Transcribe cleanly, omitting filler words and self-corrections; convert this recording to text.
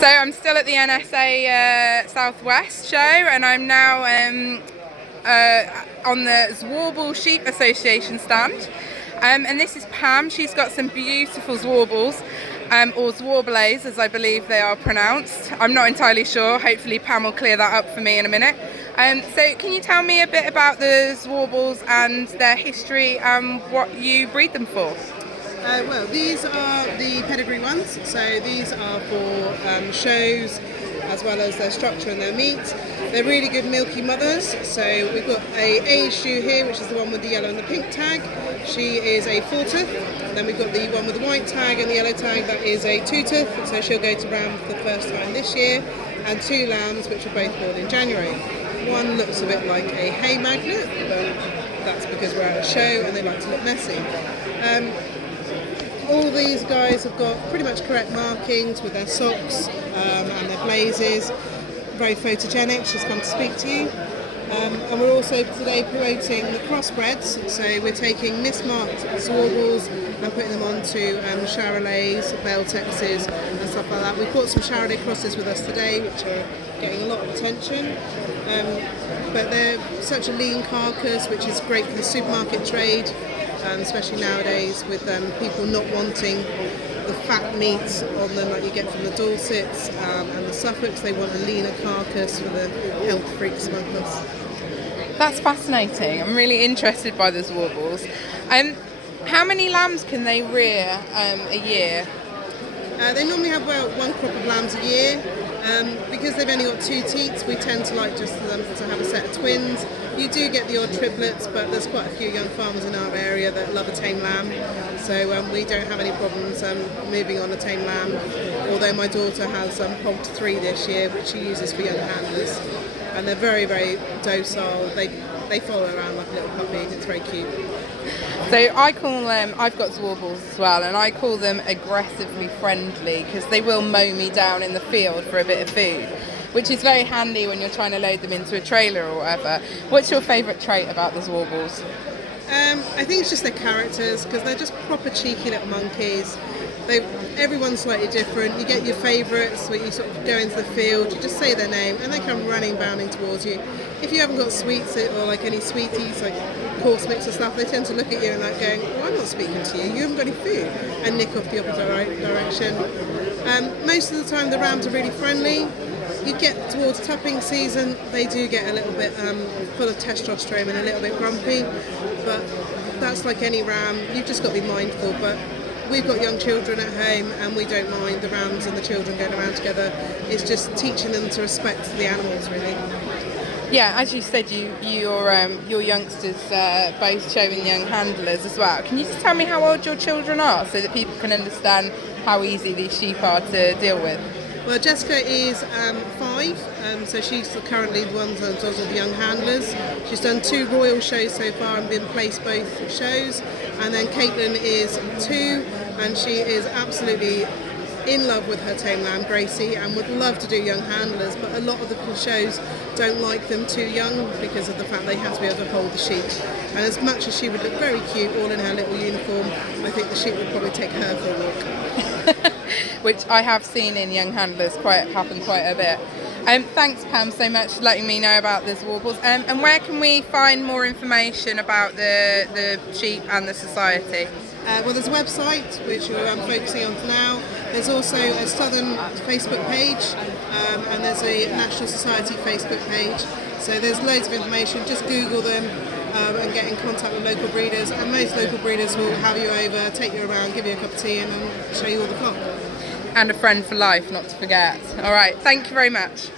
So I'm still at the NSA Southwest show, and I'm now on the Zwartbales Sheep Association stand. And this is Pam. She's got some beautiful Zwartbales, or Zwartbales as I believe they are pronounced. I'm not entirely sure. Hopefully Pam will clear that up for me in a minute. So can you tell me a bit about the Zwartbales and their history and what you breed them for? Well, these are the pedigree ones, so these are for shows as well as their structure and their meat. They're really good milky mothers, so we've got a age shoe here, which is the one with the yellow and the pink tag. She is a 4-tooth. Then we've got the one with the white tag and the yellow tag, that is a 2-tooth, so she'll go to ram for the first time this year, and 2 lambs which were both born in January. One looks a bit like a hay magnet, but that's because we're at a show and they like to look messy. All these guys have got pretty much correct markings with their socks and their blazes. Very photogenic. She's come to speak to you. And we're also today promoting the crossbreds. So we're taking mismarked Zwartbales and putting them onto Charolais, Beltexes and stuff like that. We've got some Charolais crosses with us today, which are getting a lot of attention. But they're such a lean carcass, which is great for the supermarket trade. Especially nowadays with people not wanting the fat meats on them like you get from the Dorsets and the Suffolks. They want a leaner carcass for the health freaks among us. That's fascinating. I'm really interested by the Zwartbales. How many lambs can they rear a year? They normally have about 1 crop of lambs a year. Because they've only got 2 teats, we tend to like just for them to have a set of twins. You do get the odd triplets, but there's quite a few young farmers in our area that love a tame lamb, so we don't have any problems moving on a tame lamb, although my daughter has hogged 3 this year, which she uses for young handlers, and they're very, very docile. They follow around like a little puppy. It's very cute. So I call them, I've got Zwartbales as well, and I call them aggressively friendly because they will mow me down in the field for a bit of food, which is very handy when you're trying to load them into a trailer or whatever. What's your favourite trait about the Zwartbales? I think it's just their characters, because they're just proper cheeky little monkeys. Everyone's slightly different. You get your favourites where you sort of go into the field, you just say their name and they come running, bounding towards you. If you haven't got sweets or like any sweeties, like horse mix or stuff, they tend to look at you and like going, well, I'm not speaking to you, you haven't got any food, and nick off the opposite direction. Most of the time the rams are really friendly. You get towards tupping season, they do get a little bit full of testosterone and a little bit grumpy, but that's like any ram, you've just got to be mindful. But we've got young children at home and we don't mind the rams and the children going around together. It's just teaching them to respect the animals, really. Yeah, as you said, your youngsters both showing young handlers as well. Can you just tell me how old your children are so that people can understand how easy these sheep are to deal with? Well, Jessica is 5, so she's currently the one that does all the young handlers. She's done 2 royal shows so far and been placed both shows. And then Caitlin is 2, and she is absolutely in love with her tame lamb, Gracie, and would love to do young handlers, but a lot of the shows don't like them too young because of the fact they have to be able to hold the sheep. And as much as she would look very cute all in her little uniform, I think the sheep would probably take her for a walk. Which I have seen in young handlers happen quite a bit. Thanks, Pam, so much for letting me know about the Zwartbales. And where can we find more information about the sheep and the society? Well, there's a website which we're focusing on for now. There's also a Southern Facebook page, and there's a National Society Facebook page. So there's loads of information. Just Google them and get in contact with local breeders. And most local breeders will have you over, take you around, give you a cup of tea, and show you all the flock. And a friend for life, not to forget. All right, thank you very much.